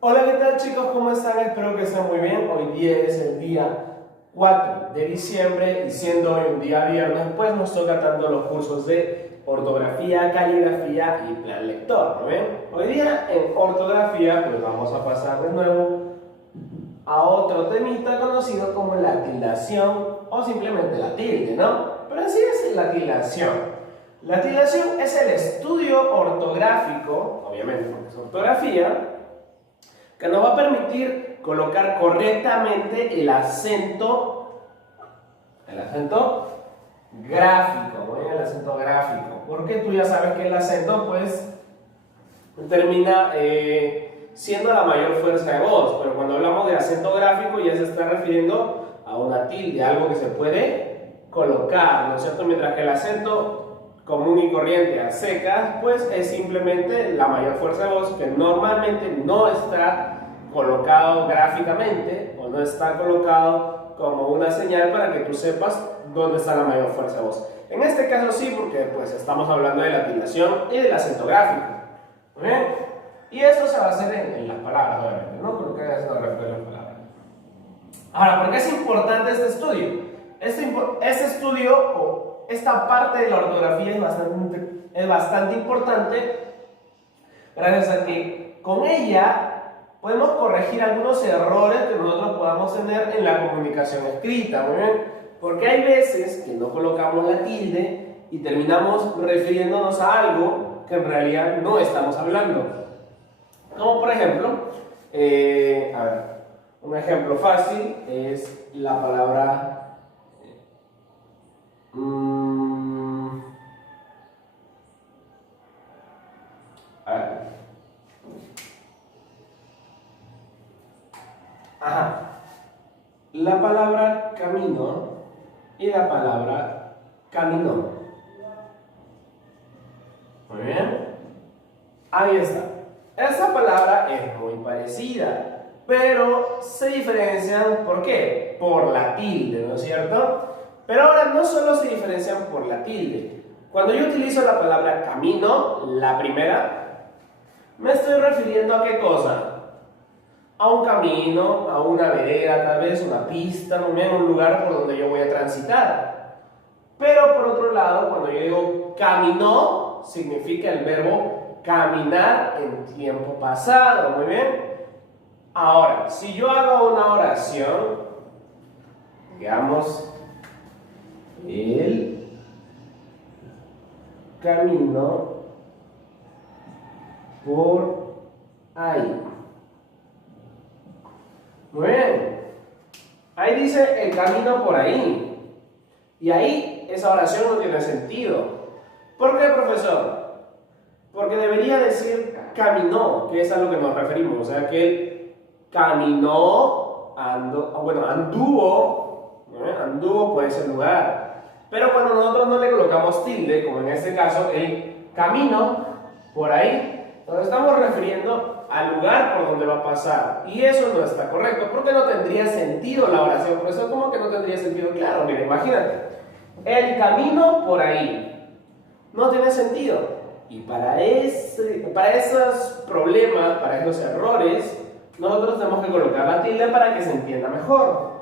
Hola, ¿qué tal chicos? ¿Cómo están? Espero que estén muy bien. Hoy día es el día 4 de diciembre y siendo hoy un día viernes, pues nos toca tanto los cursos de ortografía, caligrafía y plan lector, ¿no ven? Hoy día en ortografía pues vamos a pasar de nuevo a otro temita conocido como la tildación o simplemente la tilde, ¿no? Pero así es la tildación. La tildación es el estudio ortográfico, obviamente porque es ortografía, que nos va a permitir colocar correctamente el acento gráfico, ¿no? El acento gráfico, porque tú ya sabes que el acento pues termina siendo la mayor fuerza de voz, pero cuando hablamos de acento gráfico ya se está refiriendo a una tilde, algo que se puede colocar, ¿no es cierto? Mientras que el acento común y corriente a secas, pues es simplemente la mayor fuerza de voz que normalmente no está colocado gráficamente o no está colocado como una señal para que tú sepas dónde está la mayor fuerza de voz. En este caso sí, porque pues estamos hablando de la tildación y del acento gráfico. ¿Bien? Y eso se va a hacer en las palabras, obviamente, ¿no? Porque eso no refiere a las palabras. Ahora, ¿por qué es importante este estudio? Este estudio o esta parte de la ortografía es bastante importante gracias a que con ella podemos corregir algunos errores que nosotros podamos tener en la comunicación escrita, ¿muy bien? Porque hay veces que no colocamos la tilde y terminamos refiriéndonos a algo que en realidad no estamos hablando. Como por ejemplo, a ver, un ejemplo fácil es la palabra a ver. Ajá. La palabra camino y la palabra caminó. Muy bien. Ahí está. Esa palabra es muy parecida, pero se diferencian, ¿por qué? Por la tilde, ¿no es cierto? Pero ahora no solo se diferencian por la tilde. Cuando yo utilizo la palabra camino, la primera, me estoy refiriendo a qué cosa? A un camino, a una vereda, tal vez una pista, un lugar por donde yo voy a transitar. Pero por otro lado, cuando yo digo caminó, significa el verbo caminar en tiempo pasado, muy bien. Ahora, si yo hago una oración, digamos, el camino por ahí. Muy bien. Ahí dice el camino por ahí. Y ahí esa oración no tiene sentido. ¿Por qué, profesor? Porque debería decir caminó, que es a lo que nos referimos. O sea, que él caminó, anduvo, ¿no? Anduvo por ese lugar. Pero cuando nosotros no le colocamos tilde, como en este caso, el camino por ahí, nos estamos refiriendo al lugar por donde va a pasar. Y eso no está correcto, porque no tendría sentido la oración. Por eso, ¿cómo que no tendría sentido? Claro, mira, imagínate. El camino por ahí. No tiene sentido. Y para esos problemas, para esos errores, nosotros tenemos que colocar la tilde para que se entienda mejor.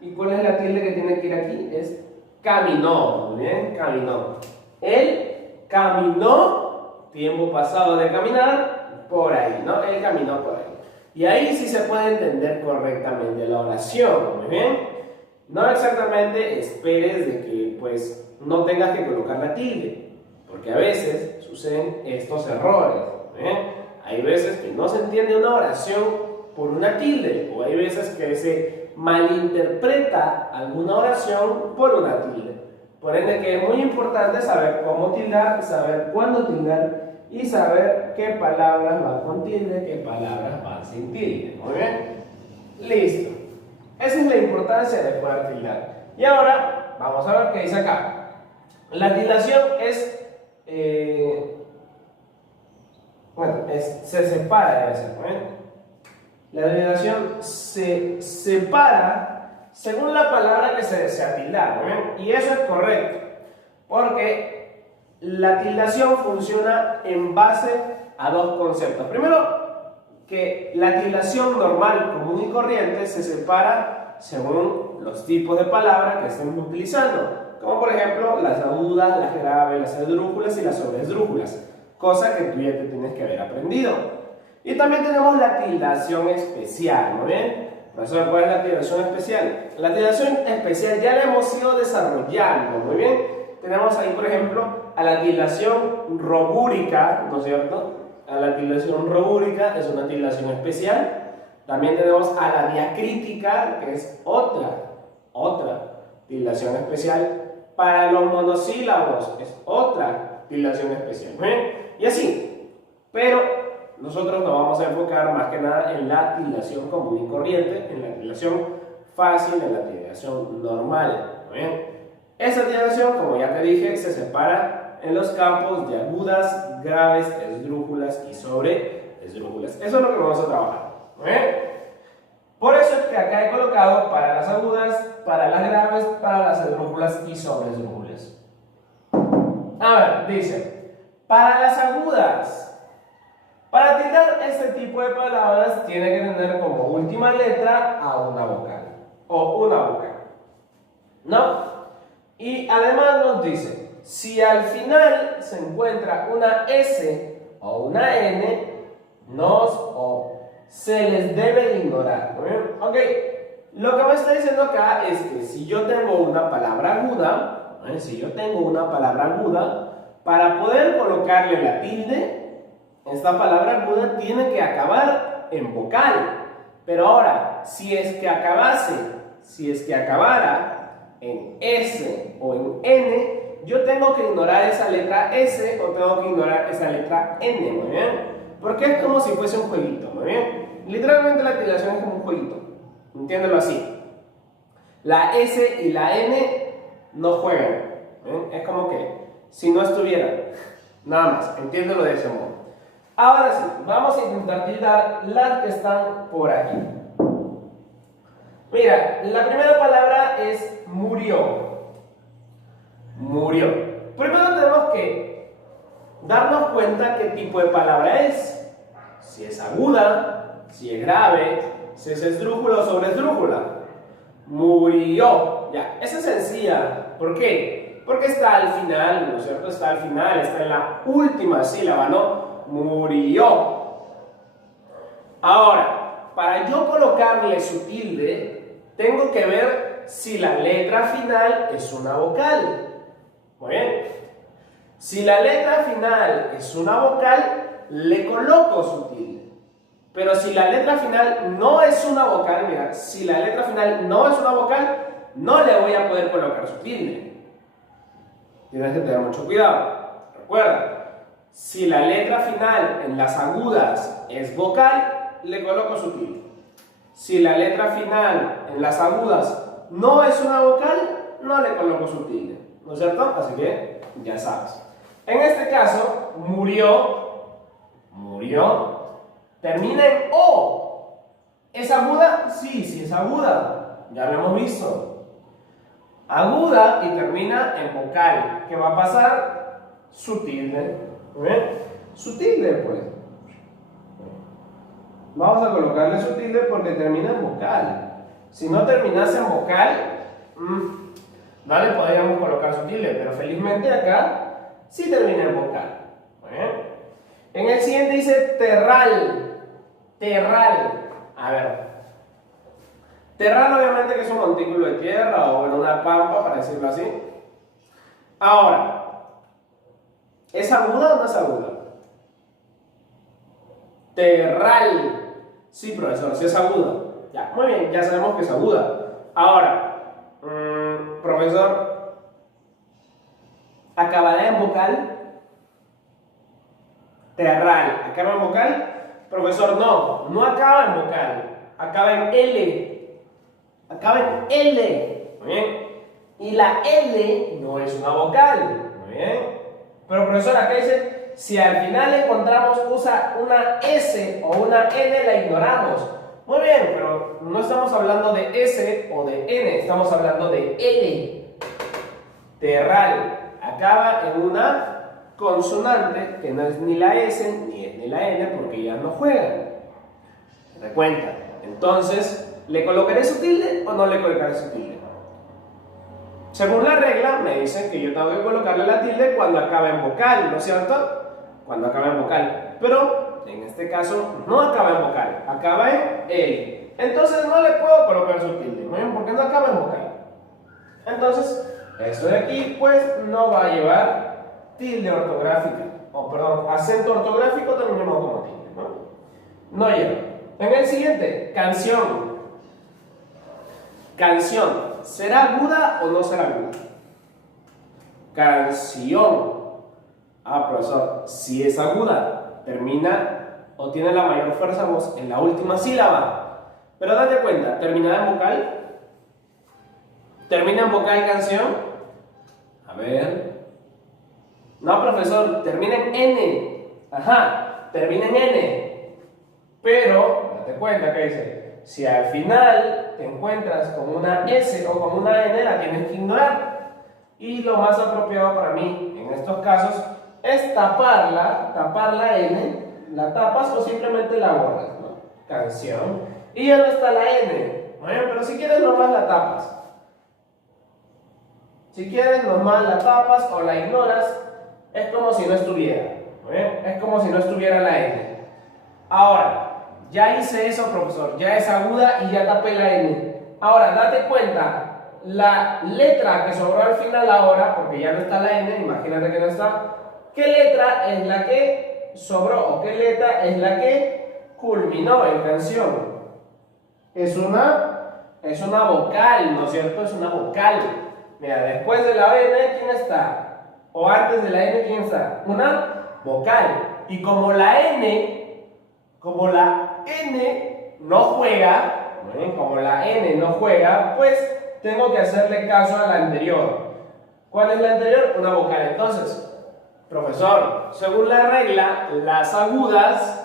¿Y cuál es la tilde que tiene que ir aquí? Es caminó. Muy bien, caminó. Él caminó, tiempo pasado de caminar, por ahí, ¿no? Él caminó por ahí. Y ahí sí se puede entender correctamente la oración, ¿muy bien? No exactamente esperes de que, pues, no tengas que colocar la tilde, porque a veces suceden estos errores, ¿eh? Hay veces que no se entiende una oración por una tilde, o hay veces que se malinterpreta alguna oración por una tilde. Por ende que es muy importante saber cómo tildar, saber cuándo tildar y saber qué palabras van con tilde, qué palabras van sin tilde. Muy bien, listo. Esa es la importancia de poder tildar. Y ahora vamos a ver qué dice acá. La tildación es se separa, debe ser, ¿no? La tildación se separa según la palabra que se desea tildar, ¿no? Y eso es correcto, porque la tildación funciona en base a dos conceptos. Primero, que la tildación normal, común y corriente se separa según los tipos de palabra que estemos utilizando, como por ejemplo las agudas, las graves, las esdrújulas y las sobreesdrújulas, cosa que tú ya te tienes que haber aprendido. Y también tenemos la tildación especial, ¿muy bien? Profesor, ¿cuál es la tildación especial? La tildación especial ya la hemos ido desarrollando, muy bien. Tenemos ahí, por ejemplo, a la tildación robúrica, ¿no es cierto? A la tildación robúrica es una tildación especial. También tenemos a la diacrítica, que es otra tildación especial. Para los monosílabos es otra tildación especial, ¿bien? Y así. Pero nosotros nos vamos a enfocar más que nada en la tildación común y corriente, en la tildación fácil, en la tildación normal, ¿bien? Esa tildación, como ya te dije, se separa en los campos de agudas, graves, esdrújulas y sobreesdrújulas. Eso es lo que vamos a trabajar, ¿bien? Por eso es que acá he colocado para las agudas, para las graves, para las esdrújulas y sobreesdrújulas. A ver, dice, para las agudas, para tildar este tipo de palabras tiene que tener como última letra a una vocal o una vocal, ¿no? Y además nos dice, si al final se encuentra una S o una N, se les debe ignorar, ¿no? Ok, lo que me está diciendo acá es que si yo tengo una palabra aguda, ¿no? Si yo tengo una palabra aguda, para poder colocarle la tilde, esta palabra aguda tiene que acabar en vocal. Pero ahora, si es que acabara en S o en N, yo tengo que ignorar esa letra S o tengo que ignorar esa letra N, ¿muy bien? Porque es como si fuese un jueguito, ¿muy bien? Literalmente la tildación es como un jueguito, entiéndelo así. La S y la N no juegan, ¿bien? Es como que si no estuvieran, nada más, entiéndelo de ese modo. Ahora sí, vamos a intentar tildar las que están por aquí. Mira, la primera palabra es murió. Murió. Primero tenemos que darnos cuenta qué tipo de palabra es. Si es aguda, si es grave, si es esdrújula o sobreesdrújula. Murió. Ya, esa es sencilla. ¿Por qué? Porque está al final, ¿no es cierto? Está al final, está en la última sílaba, ¿no? Murió. Ahora, para yo colocarle su tilde, tengo que ver si la letra final es una vocal. Muy bien. Si la letra final es una vocal, le coloco su tilde. Pero si la letra final no es una vocal, mira, si la letra final no es una vocal, no le voy a poder colocar su tilde. Tienes que tener mucho cuidado. Recuerda, si la letra final en las agudas es vocal, le coloco su tilde. Si la letra final en las agudas no es una vocal, no le coloco su tilde, ¿no es cierto? Así que ya sabes. En este caso, murió, termina en O. ¿Es aguda? Sí, sí es aguda. Ya lo hemos visto. Aguda y termina en vocal. ¿Qué va a pasar? Su tilde. ¿Ven? Su tilde, pues. Vamos a colocarle su tilde porque termina en vocal. Si no terminase en vocal, no le podríamos colocar su tilde, pero felizmente acá sí termina en vocal. ¿Ven? En el siguiente dice terral. Terral. A ver. Terral obviamente que es un montículo de tierra o en una pampa, para decirlo así. Ahora, ¿es aguda o no es aguda? Terral. Sí, profesor, sí es aguda. Ya, muy bien, ya sabemos que es aguda. Ahora, profesor, ¿acabará en vocal? Terral. ¿Acaba en vocal? Profesor, no acaba en vocal. Acaba en L. Acaba en L. Muy bien. Y la L no es una vocal. Muy bien. Pero profesor, acá dice, si al final encontramos usa una S o una N, la ignoramos. Muy bien, pero no estamos hablando de S o de N, estamos hablando de L. Terral. Acaba en una consonante que no es ni la S ni es ni la N porque ya no juegan. ¿Te cuenta? Entonces, ¿le colocaré su tilde o no le colocaré su tilde? Según la regla, me dicen que yo tengo que colocarle la tilde cuando acabe en vocal, ¿no es cierto? Cuando acabe en vocal. Pero, en este caso, no acaba en vocal, acaba en el. Entonces, no le puedo colocar su tilde, ¿no? Porque no acaba en vocal. Entonces, esto de aquí, pues, no va a llevar tilde ortográfica. O, perdón, acento ortográfico también llamado como tilde, ¿no? No lleva. En el siguiente, canción. Canción. ¿Será aguda o no será aguda? Canción. Ah, profesor, si es aguda, termina o tiene la mayor fuerza voz en la última sílaba. Pero date cuenta, ¿termina en vocal? ¿Termina en vocal canción? A ver. No, profesor, termina en N. Ajá, termina en N. Pero, date cuenta que dice, si al final te encuentras con una S o con una N, la tienes que ignorar. Y lo más apropiado para mí, en estos casos, es tapar la N, la tapas o simplemente la borras, ¿no? Canción. Y ya no está la N. Bueno, pero si quieres nomás la tapas. Si quieres nomás la tapas o la ignoras, es como si no estuviera. Es como si no estuviera la N. Ahora, ya hice eso, profesor, ya es aguda y ya tapé la N. Ahora, date cuenta, la letra que sobró al final ahora, porque ya no está la N, imagínate que no está, ¿qué letra es la que sobró o qué letra es la que culminó en canción? Es una vocal, ¿no es cierto? Es una vocal. Mira, después de la N, ¿quién está? O antes de la N, ¿quién está? Una vocal. Y como la N no juega, pues tengo que hacerle caso a la anterior. ¿Cuál es la anterior? Una vocal. Entonces, profesor, según la regla, las agudas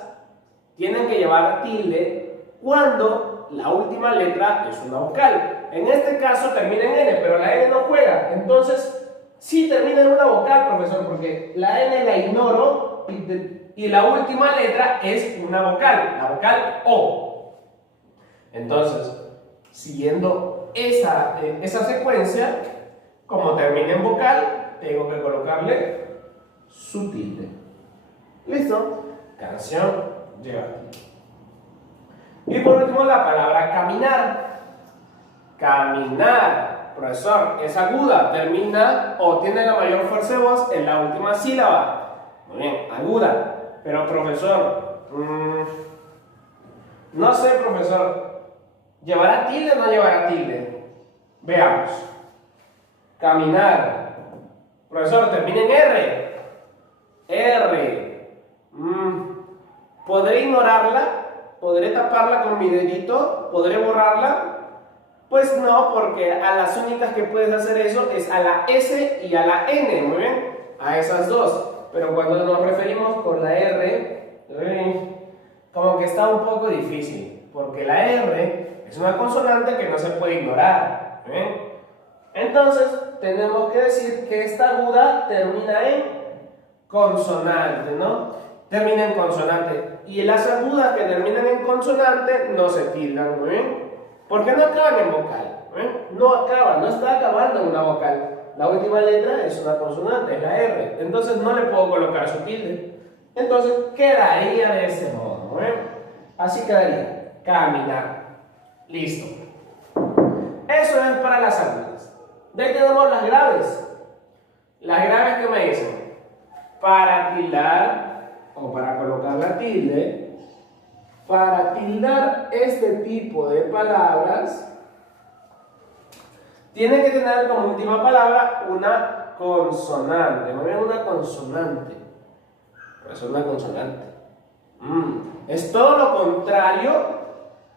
tienen que llevar tilde cuando la última letra es una vocal. En este caso termina en N, pero la N no juega. Entonces, sí termina en una vocal, profesor, porque la N la ignoro y la última letra es una vocal, la vocal O. Entonces, siguiendo esa secuencia, como termina en vocal, tengo que colocarle su tilde. ¿Listo? Canción lleva tilde. Y por último, la palabra caminar. Caminar, profesor, es aguda, termina o tiene la mayor fuerza de voz en la última sílaba. Muy bien, aguda. Pero profesor, no sé, profesor, ¿llevará tilde o no llevará tilde? Veamos. Caminar. Profesor, termina en R. R. ¿Podré ignorarla? ¿Podré taparla con mi dedito? ¿Podré borrarla? Pues no, porque a las únicas que puedes hacer eso es a la S y a la N, muy bien, a esas dos. Pero cuando nos referimos con la R, como que está un poco difícil, porque la R es una consonante que no se puede ignorar. Entonces, tenemos que decir que esta aguda termina en consonante, ¿no? Termina en consonante. Y las agudas que terminan en consonante no se tildan, muy bien, porque no acaban en vocal. No está acabando en una vocal. La última letra es una consonante, es la R. Entonces no le puedo colocar su tilde. Entonces quedaría de este modo. Así quedaría. Caminar. Listo. Eso es para las agudas. De ahí tenemos las graves. Las graves que me dicen. Para tildar o para colocar la tilde, para tildar este tipo de palabras, tiene que tener como última palabra una consonante. ¿No ven? Una consonante. Por eso es una consonante. Es todo lo contrario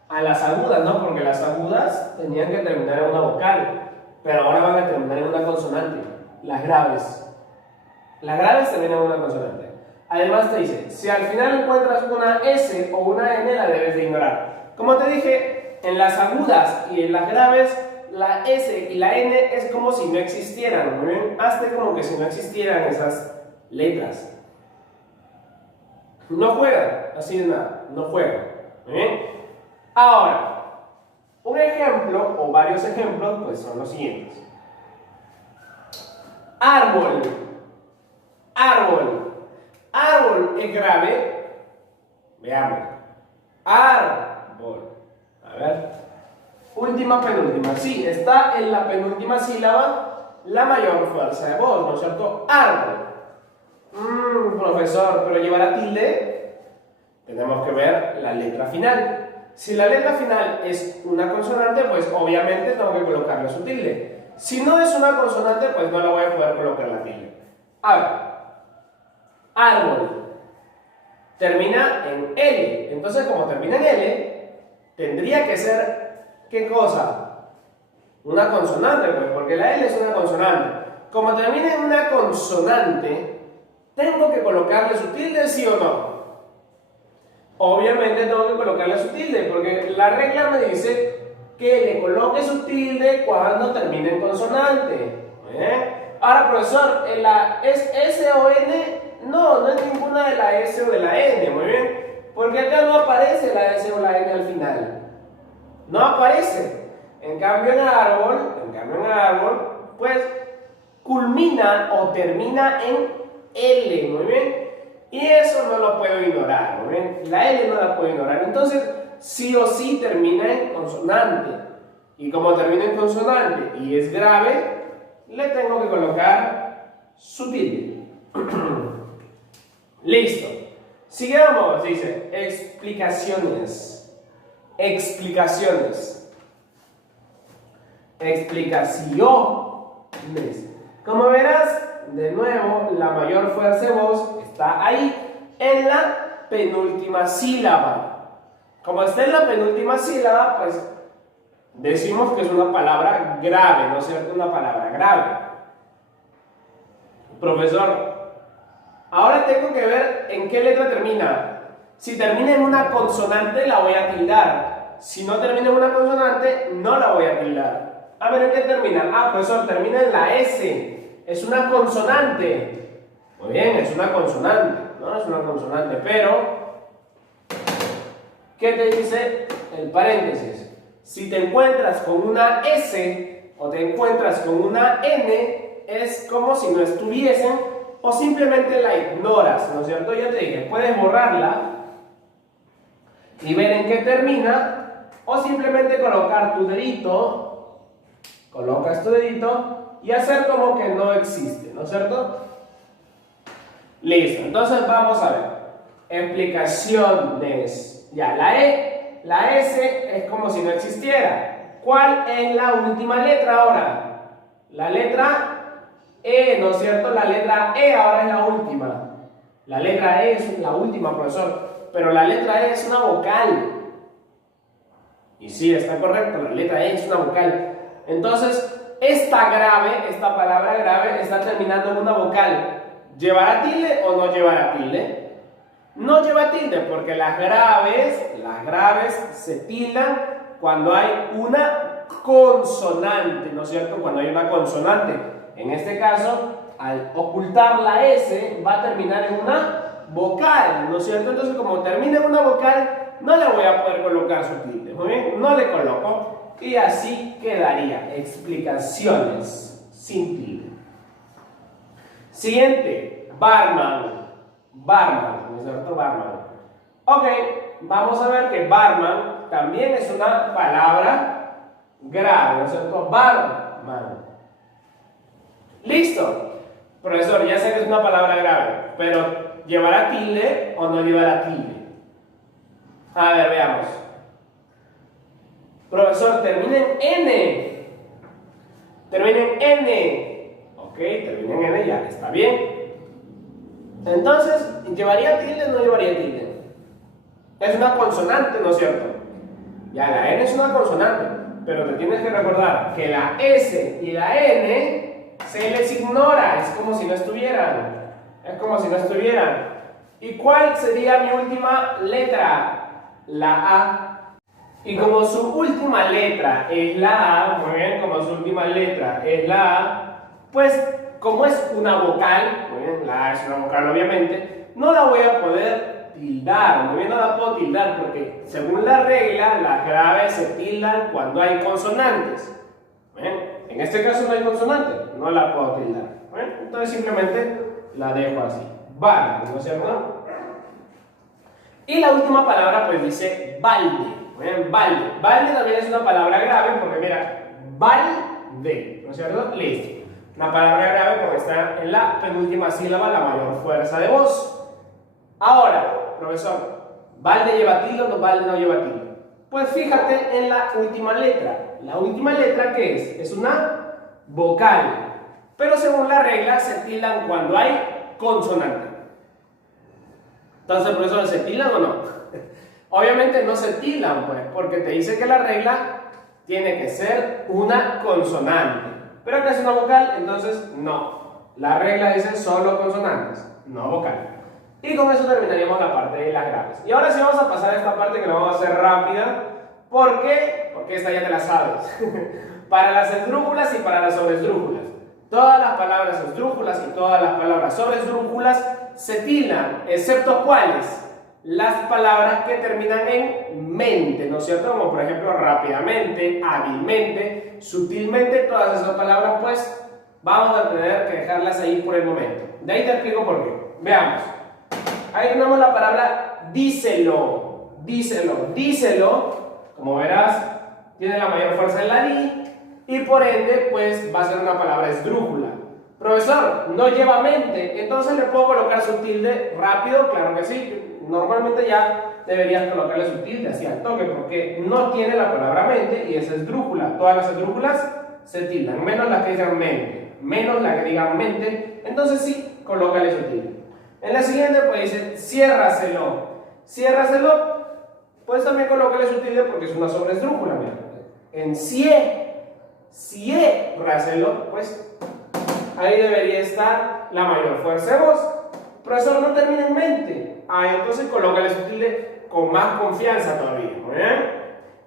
a las agudas, ¿no? Porque las agudas tenían que terminar en una vocal, pero ahora van a terminar en una consonante. Las graves. Las graves terminan en una consonante. Además te dice, si al final encuentras una S o una N, la debes de ignorar. Como te dije, en las agudas y en las graves, la S y la N es como si no existieran. ¿Muy bien? Hazte como que si no existieran esas letras. No juegan, así de nada, no juegan. ¿Muy bien? Ahora, un ejemplo o varios ejemplos pues son los siguientes. Árbol. Árbol. Árbol es grave. Veamos. Árbol. A ver. Última, penúltima. Sí, está en la penúltima sílaba la mayor fuerza de voz, ¿no es cierto? Árbol. Profesor, pero llevará tilde. Tenemos que ver la letra final. Si la letra final es una consonante, pues obviamente tengo que colocarle su tilde. Si no es una consonante, pues no la voy a poder colocar la tilde. A ver. Árbol. Termina en L. Entonces, como termina en L, tendría que ser, ¿qué cosa? Una consonante, pues, porque la L es una consonante. Como termina en una consonante, ¿tengo que colocarle su tilde, sí o no? Obviamente tengo que colocarle su tilde, porque la regla me dice que le coloque su tilde cuando termine en consonante. Ahora, profesor, ¿es S o N? No, no es ninguna de la S o de la N, muy bien. Porque acá no aparece la S o la N al final. No aparece. En cambio en árbol, pues culmina o termina en L, muy bien. Y eso no lo puedo ignorar, muy bien. La L no la puedo ignorar. Entonces, sí o sí termina en consonante. Y como termina en consonante y es grave, le tengo que colocar su tilde. Listo. Sigamos, dice, explicaciones. Explicaciones. Explicaciones. Como verás, de nuevo, la mayor fuerza de voz está ahí, en la penúltima sílaba. Como está en la penúltima sílaba, pues decimos que es una palabra grave, ¿no es cierto? Una palabra grave. Profesor, ahora tengo que ver en qué letra termina. Si termina en una consonante, la voy a tildar. Si no termina en una consonante, no la voy a tildar. A ver, ¿en qué termina? Ah, profesor, termina en la S. Es una consonante. Muy bien, es una consonante. No es una consonante, pero ¿qué te dice el paréntesis? Si te encuentras con una S o te encuentras con una N, es como si no estuviesen o simplemente la ignoras, ¿no es cierto? Ya te dije, puedes borrarla y ver en qué termina o simplemente colocar tu dedito, colocas tu dedito y hacer como que no existe, ¿no es cierto? Listo, entonces vamos a ver. Explicaciones. Ya, la S es como si no existiera. ¿Cuál es la última letra ahora? La letra E, ¿no es cierto? La letra E ahora es la última. La letra E es la última, profesor. Pero la letra E es una vocal. Y sí, está correcto, la letra E es una vocal. Entonces, esta palabra grave, está terminando en una vocal. ¿Llevará tilde o no llevará tilde? No lleva tilde porque las graves se tildan cuando hay una consonante, ¿no es cierto? Cuando hay una consonante. En este caso, al ocultar la S, va a terminar en una vocal, ¿no es cierto? Entonces, como termina en una vocal, no le voy a poder colocar su tilde, ¿muy bien? No le coloco y así quedaría. Explicaciones sin tilde. Siguiente, barman. Barman, ¿no es cierto? Barman. Ok, vamos a ver que barman también es una palabra grave, ¿no es cierto? Barman. Listo. Profesor, ya sé que es una palabra grave, pero ¿llevará tilde o no llevará tilde? A ver, veamos. Profesor, termina en N. Termina en N. Ok, termina en N, ya está bien. Entonces, ¿llevaría tilde o no llevaría tilde? Es una consonante, ¿no es cierto? Ya, la N es una consonante, pero te tienes que recordar que la S y la N se les ignora, es como si no estuvieran. Es como si no estuvieran. ¿Y cuál sería mi última letra? La A. Y como su última letra es la A, muy bien, como su última letra es la A, pues como es una vocal, muy bien, la A es una vocal obviamente, no la voy a poder tildar. Muy bien, no la puedo tildar porque según la regla, las graves se tildan cuando hay consonantes. ¿Ven? En este caso no hay consonante, no la puedo tildar. ¿Ven? Entonces simplemente la dejo así. Vale, ¿no es cierto? Y la última palabra pues dice balde. ¿Ven? Balde. Balde también es una palabra grave porque mira, balde, ¿no es cierto? Listo. Una palabra grave porque está en la penúltima sílaba, la mayor fuerza de voz. Ahora, profesor, ¿balde lleva tilde o no balde no lleva tilde? Pues fíjate en la última letra. ¿La última letra qué es? Es una vocal. Pero según la regla se tildan cuando hay consonante. Entonces, profesor, ¿se tildan o no? Obviamente no se tildan, pues, porque te dice que la regla tiene que ser una consonante. Pero que es una vocal, entonces no. La regla dice solo consonantes, no vocal. Y con eso terminaríamos la parte de las graves. Y ahora sí vamos a pasar a esta parte que la vamos a hacer rápida. ¿Por qué? Porque esta ya te la sabes. Para las esdrújulas y para las sobresdrújulas. Todas las palabras esdrújulas y todas las palabras sobresdrújulas se tildan, excepto ¿cuáles? Las palabras que terminan en mente, ¿no es cierto? Como por ejemplo rápidamente, hábilmente, sutilmente, todas esas palabras pues vamos a tener que dejarlas ahí por el momento. De ahí te explico por qué. Veamos. Ahí tenemos la palabra díselo, díselo, díselo, como verás, tiene la mayor fuerza en la di y por ende pues va a ser una palabra esdrújula. Profesor, no lleva mente, entonces le puedo colocar su tilde rápido, claro que sí, normalmente ya deberías colocarle su tilde así al toque porque no tiene la palabra mente y es esdrújula. Todas las esdrújulas se tildan, menos las que digan mente, menos las que digan mente, entonces sí, colócale su tilde. En la siguiente pues dice ciérraselo, ciérraselo, pues también colócale su tilde porque es una sobresdrújula, mira. En ciérraselo, pues ahí debería estar la mayor fuerza de voz. Profesor, no termina en mente. Entonces colócale su tilde con más confianza todavía.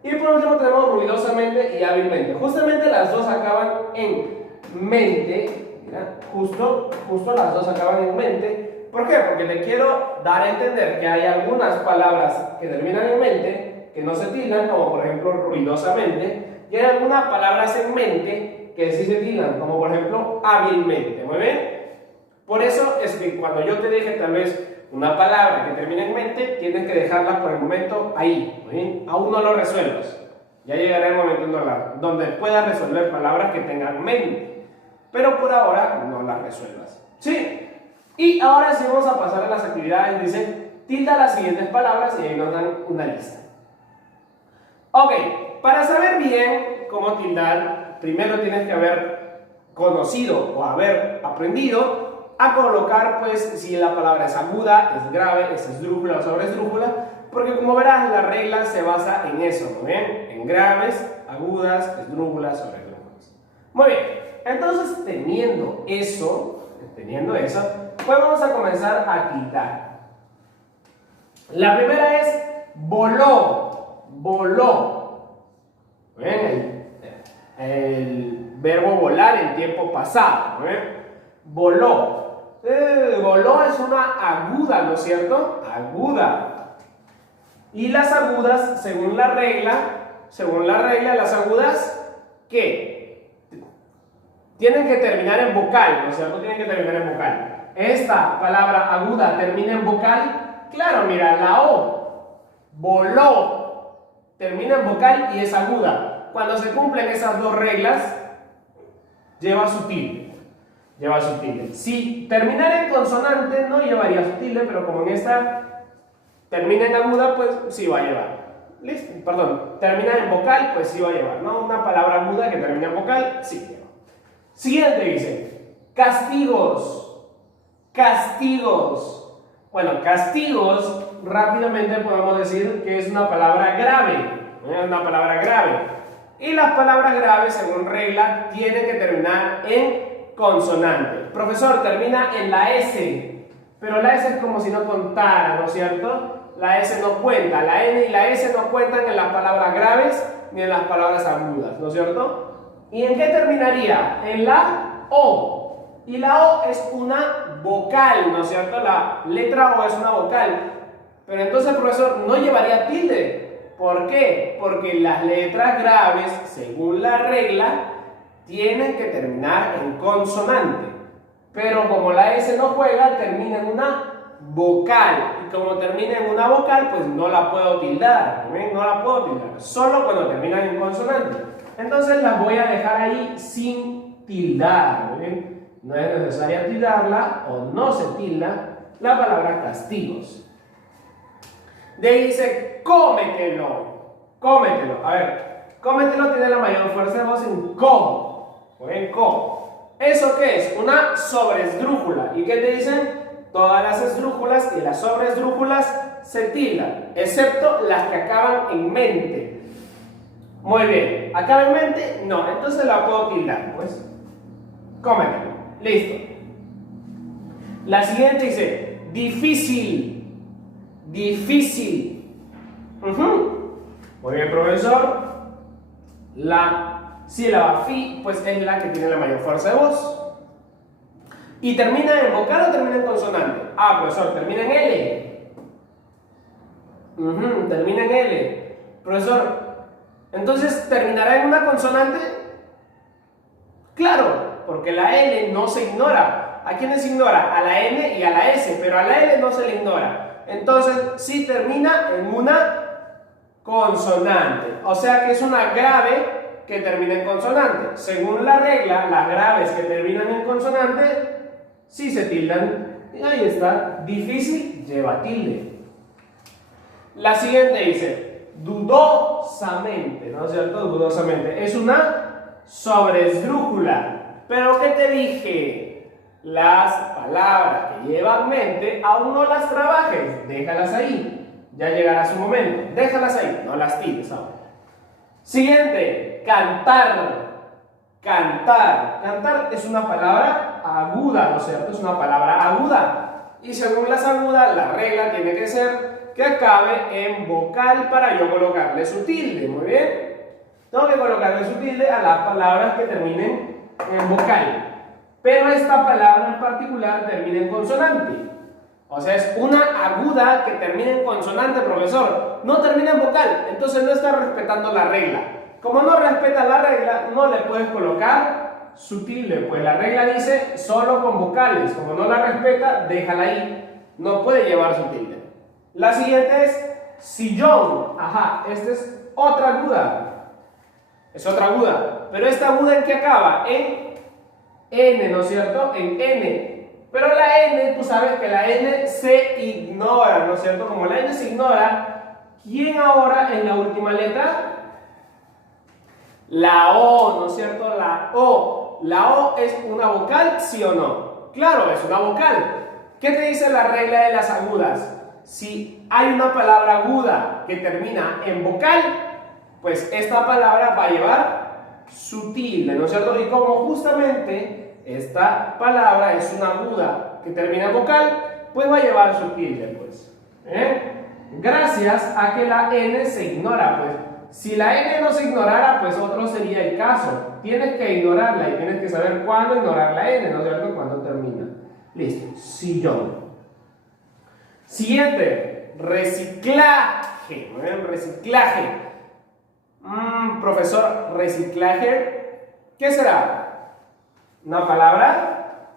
Y por último tenemos ruidosamente y hábilmente. Justamente las dos acaban en mente. Mira, justo las dos acaban en mente. ¿Por qué? Porque te quiero dar a entender que hay algunas palabras que terminan en mente que no se tildan, como por ejemplo ruidosamente, y hay algunas palabras en mente que sí se tildan, como por ejemplo hábilmente. ¿Muy bien? Por eso es que cuando yo te deje tal vez una palabra que termine en mente, tienes que dejarla por el momento ahí. ¿Muy bien? Aún no lo resuelvas. Ya llegará el momento donde puedas resolver palabras que tengan mente. Pero por ahora no las resuelvas. ¿Sí? Y ahora sí vamos a pasar a las actividades. Dice, tilda las siguientes palabras y ahí nos dan una lista. Ok, para saber bien cómo tildar, primero tienes que haber conocido o haber aprendido a colocar, pues, si la palabra es aguda, es grave, es esdrújula o sobresdrújula, porque como verás, la regla se basa en eso, ¿no ven? En graves, agudas, esdrújulas, sobresdrújulas. Muy bien, entonces teniendo eso, pues vamos a comenzar a tildar. La primera es voló, voló. ¿Ven? El verbo volar en tiempo pasado, ¿ven? Voló. Voló es una aguda, ¿no es cierto? Aguda. Y las agudas, según la regla, las agudas, ¿qué? Tienen que terminar en vocal, ¿no es cierto? Tienen que terminar en vocal. Esta palabra aguda termina en vocal. Claro, mira, la O, voló, termina en vocal y es aguda. Cuando se cumplen esas dos reglas, lleva su tilde. Lleva su tilde. Si terminara en consonante no llevaría su tilde, pero como en esta termina en aguda, pues sí va a llevar. ¿Listo? Perdón, termina en vocal, pues sí va a llevar, ¿no? Una palabra aguda que termina en vocal, sí lleva. Siguiente dice, castigos, castigos. Bueno, castigos, rápidamente podemos decir que es una palabra grave, ¿eh? Una palabra grave. Y las palabras graves, según regla, tienen que terminar en consonante. Profesor, termina en la S, pero la S es como si no contara, ¿no es cierto? La S no cuenta, la N y la S no cuentan en las palabras graves ni en las palabras agudas, ¿no es cierto? ¿Y en qué terminaría? En la O. Y la O es una vocal, ¿no es cierto? La letra O es una vocal. Pero entonces el profesor no llevaría tilde. ¿Por qué? Porque las letras graves, según la regla, tienen que terminar en consonante. Pero como la S no juega, termina en una vocal. Y como termina en una vocal, pues no la puedo tildar. ¿Ven? No la puedo tildar. Solo cuando terminan en consonante. Entonces las voy a dejar ahí sin tildar. ¿Ven? No es necesaria tildarla o no se tilda la palabra castigos. De ahí dice cómetelo. Cómetelo. A ver, cómetelo tiene la mayor fuerza de voz en co. ¿Ven? Co. ¿Eso qué es? Una sobresdrújula. ¿Y qué te dicen? Todas las esdrújulas y las sobresdrújulas se tildan, excepto las que acaban en mente. Muy bien. ¿Acaba en mente? No. Entonces la puedo tildar, pues. Cómetelo. Listo. La siguiente dice difícil. Difícil. Muy bien, profesor. La sílaba fi, pues es la que tiene la mayor fuerza de voz. ¿Y termina en vocal o termina en consonante? Ah, profesor, termina en L. Termina en L. Profesor, entonces, ¿terminará en una consonante? Claro, porque la L no se ignora. ¿A quiénes se ignora? A la N y a la S, pero a la L no se le ignora. Entonces, sí termina en una consonante. O sea que es una grave que termina en consonante. Según la regla, las graves que terminan en consonante sí se tildan. Y ahí está. Difícil lleva tilde. La siguiente dice dudosamente, ¿no es cierto? Dudosamente. Es una sobresdrújula. Pero ¿qué te dije? Las palabras que llevan mente aún no las trabajes. Déjalas ahí. Ya llegará su momento. Déjalas ahí. No las tildes ahora. Siguiente. Cantar. Cantar. Cantar es una palabra aguda, ¿no es cierto? Es una palabra aguda. Y según las agudas, la regla tiene que ser que acabe en vocal para yo colocarle su tilde. Muy bien. Tengo que colocarle su tilde a las palabras que terminen en vocal. Pero esta palabra en particular termina en consonante. O sea, es una aguda que termina en consonante, profesor. No termina en vocal. Entonces no está respetando la regla. Como no respeta la regla, no le puedes colocar su tilde. Pues la regla dice solo con vocales. Como no la respeta, déjala ahí. No puede llevar su tilde. La siguiente es sillón. Ajá, esta es otra aguda. Es otra aguda. Pero esta aguda, ¿en qué acaba? En N, ¿no es cierto? En N. Pero la N, tú sabes que la N se ignora, ¿no es cierto? Como la N se ignora, ¿quién ahora es la última letra? La O, ¿no es cierto? La O. ¿La O es una vocal, sí o no? Claro, es una vocal. ¿Qué te dice la regla de las agudas? Si hay una palabra aguda que termina en vocal, pues esta palabra va a llevar su tilde, ¿no es cierto? Y como justamente esta palabra es una aguda que termina en vocal, pues va a llevar su tilde, pues. Gracias a que la N se ignora, pues. Si la N no se ignorara, pues otro sería el caso. Tienes que ignorarla y tienes que saber cuándo ignorar la N, ¿no es cierto? Cuándo termina. Listo, sillón. Siguiente, reciclaje. Muy bien, reciclaje. Profesor, reciclaje, ¿qué será? Una palabra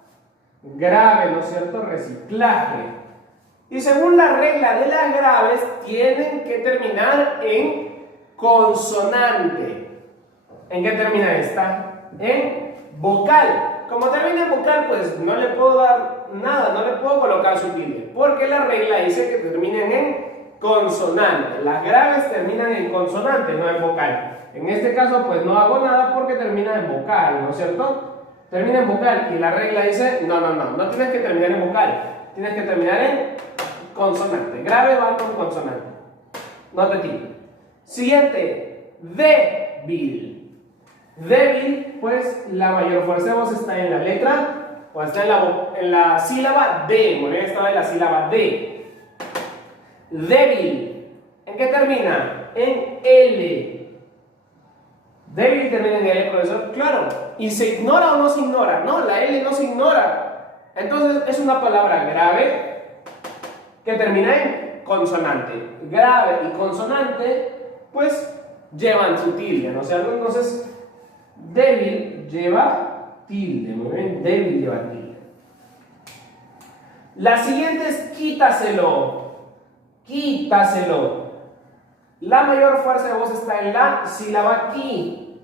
grave, ¿no es cierto? Reciclaje. Y según la regla de las graves, tienen que terminar en consonante. ¿En qué termina esta? En vocal. Como termina en vocal, pues no le puedo dar nada, no le puedo colocar su tilde, porque la regla dice que terminen en consonante. Las graves terminan en consonante, no en vocal. En este caso, pues no hago nada porque termina en vocal, ¿no es cierto? Termina en vocal y la regla dice, no tienes que terminar en vocal, tienes que terminar en consonante. Grave va con consonante. No te tiro. Siguiente, débil. Débil, pues la mayor fuerza de voz está en la letra, o está en la sílaba D. Muy bien, estaba en la sílaba D. Débil. ¿En qué termina? En L. Débil termina en L, profesor. Claro. ¿Y se ignora o no se ignora? No, la L no se ignora. Entonces es una palabra grave que termina en consonante. Grave y consonante, pues llevan su tilde, ¿no es cierto? Entonces, débil lleva tilde, muy bien, débil lleva tilde. La siguiente es quítaselo, quítaselo. La mayor fuerza de voz está en la sílaba qui.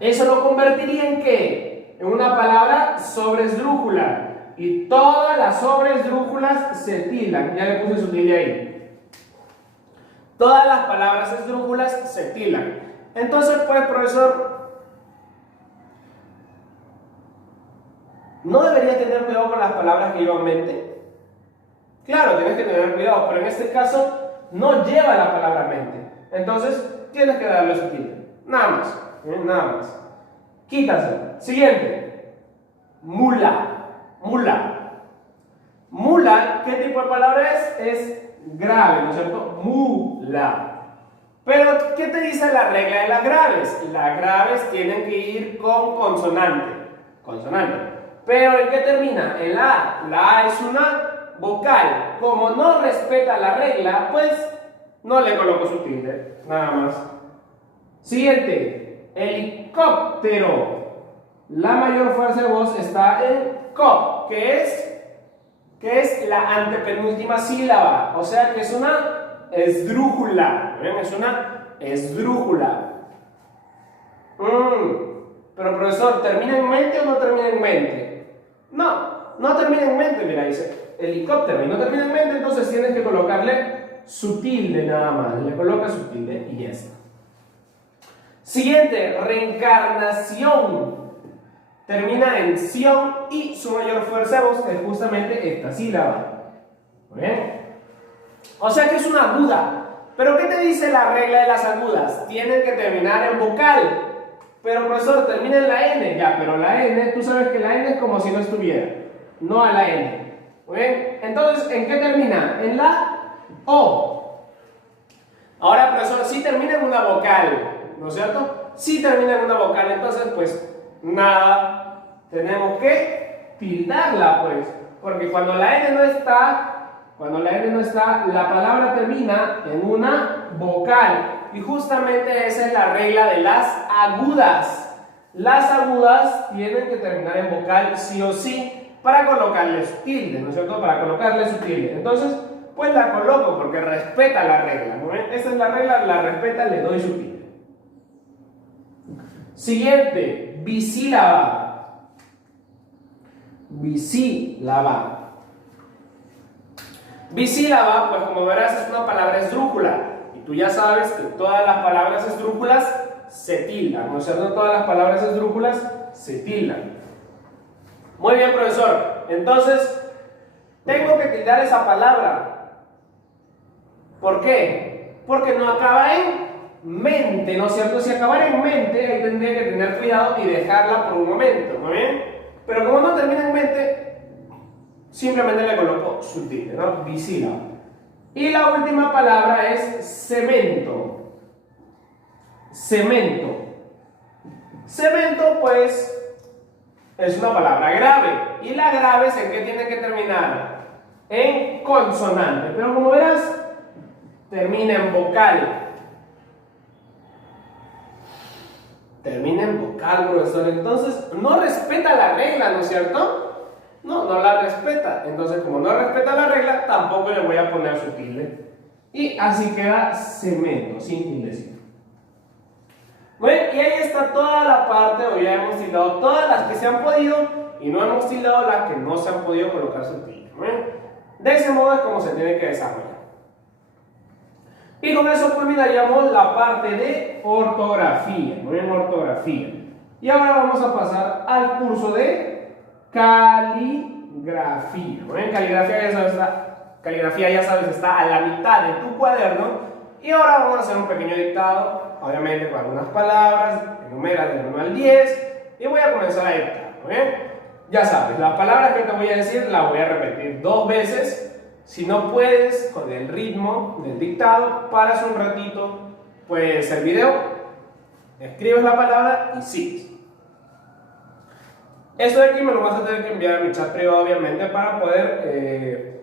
Eso lo convertiría en ¿qué? En una palabra sobresdrújula. Y todas las sobresdrújulas se tildan. Ya le puse su tilde ahí. Todas las palabras esdrújulas se tildan. Entonces, pues, profesor, ¿no debería tener cuidado con las palabras que llevan mente? Claro, tienes que tener cuidado, pero en este caso no lleva la palabra mente. Entonces, tienes que darle su tilde. Nada más. Nada más. Quítaselo. Siguiente. Mula. Mula. Mula, ¿qué tipo de palabra es? Es grave, ¿no es cierto? Mula. Pero, ¿qué te dice la regla de las graves? Las graves tienen que ir con consonante. Consonante. Pero, ¿en qué termina? En la A. La A es una vocal. Como no respeta la regla, pues no le coloco su tilde. Nada más. Siguiente. Helicóptero. La mayor fuerza de voz está en cop, que es la antepenúltima sílaba. O sea que es una esdrújula. ¿Ven? Es una esdrújula. Pero profesor, ¿termina en mente o no termina en mente? No, no termina en mente, mira, dice helicóptero y no termina en mente, entonces tienes que colocarle su tilde nada más. Le colocas su tilde y ya está. Siguiente, reencarnación. Termina en ción y su mayor fuerza de voz es justamente esta sílaba. ¿Muy bien? O sea que es una aguda. ¿Pero qué te dice la regla de las agudas? Tienen que terminar en vocal. Pero profesor, termina en la N. Ya, pero la N, tú sabes que la N es como si no estuviera. No a la N. ¿Muy bien? Entonces, ¿en qué termina? En la O. Ahora, profesor, sí termina en una vocal. ¿No es cierto? Sí termina en una vocal. Entonces, pues, nada. Tenemos que tildarla, pues. Porque cuando la N no está... Cuando la N no está, la palabra termina en una vocal. Y justamente esa es la regla de las agudas. Las agudas tienen que terminar en vocal sí o sí para colocarle su tilde, ¿no es cierto? Para colocarle su tilde. Entonces, pues la coloco porque respeta la regla, ¿no ven? Esa es la regla, la respeta, le doy su tilde. Siguiente, bisílaba. Bisílaba. Bisílaba, pues como verás, es una palabra esdrújula. Y tú ya sabes que todas las palabras esdrújulas se tildan, ¿no es cierto? Todas las palabras esdrújulas se tildan. Muy bien, profesor. Entonces, tengo que tildar esa palabra. ¿Por qué? Porque no acaba en mente, ¿no es cierto? Si acabara en mente, ahí tendría que tener cuidado y dejarla por un momento, ¿muy bien? Pero como no termina en mente, simplemente le coloco su tilde, ¿no? Bisílaba. Y la última palabra es cemento. Cemento. Cemento, pues, es una palabra grave. ¿Y la grave en qué tiene que terminar? En consonante. Pero como verás, termina en vocal. Termina en vocal, profesor. Entonces, no respeta la regla, ¿no es cierto? No, no la respeta. Entonces, como no respeta la regla, tampoco le voy a poner su tilde. Y así queda cemento, sin tildecito. Bueno, y ahí está toda la parte. Hoy ya hemos tildado todas las que se han podido y no hemos tildado las que no se han podido colocar su tilde. ¿Bueno? De ese modo es como se tiene que desarrollar. Y con eso culminaríamos la parte de ortografía. Muy bien, ortografía. Y ahora vamos a pasar al curso de caligrafía. Bueno, caligrafía ya sabes está a la mitad de tu cuaderno. Y ahora vamos a hacer un pequeño dictado, obviamente con algunas palabras, enumera del 1 al 10 y voy a comenzar a dictar. ¿Bien? Ya sabes, las palabras que te voy a decir las voy a repetir 2 veces. Si no puedes con el ritmo del dictado, paras un ratito, pues el video, escribes la palabra y sigues. Esto de aquí me lo vas a tener que enviar a mi chat privado, obviamente, para poder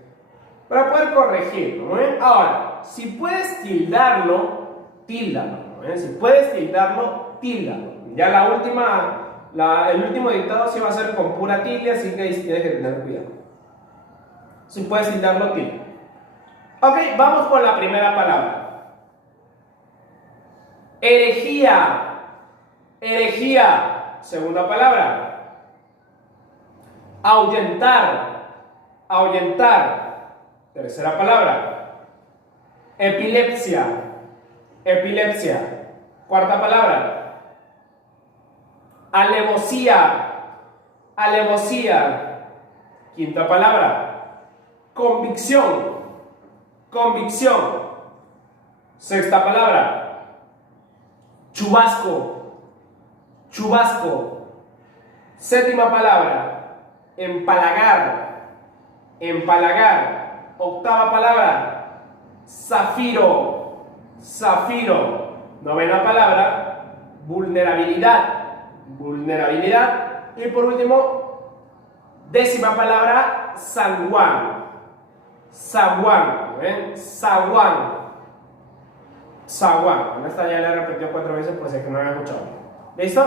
para poder corregirlo. ¿No ven? Ahora, si puedes tildarlo, tíldalo. ¿No ven? Si puedes tildarlo, tíldalo. Ya el último dictado sí va a ser con pura tilde, así que ahí sí tienes que tener cuidado. Si puedes tildarlo, tilda. Ok, vamos con la primera palabra. Herejía. Herejía. Segunda palabra. Ahuyentar. Ahuyentar. Tercera palabra. Epilepsia. Epilepsia. Cuarta palabra. Alevosía. Alevosía. Quinta palabra. Convicción. Convicción. Sexta palabra. Chubasco. Chubasco. Séptima palabra. Empalagar. Empalagar. Octava palabra. Zafiro. Zafiro. Novena palabra. Vulnerabilidad. Vulnerabilidad. Y por último, décima palabra. Zaguán. Zaguán. ¿Ven? Zaguán. Zaguán. Bueno, esta ya la he repetido 4 veces por si es que no la he escuchado. ¿Listo?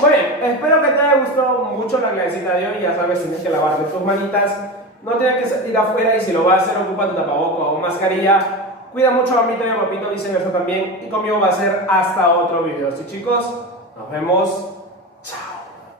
Muy bien, espero que te haya gustado mucho la clasecita de hoy. Ya sabes, tienes que lavarte tus manitas. No tienes que salir afuera y si lo vas a hacer, ocupa tu tapaboca o mascarilla. Cuida mucho a mamita y a papito, viceversa también. Y conmigo va a ser hasta otro video. ¿Sí, chicos? Nos vemos.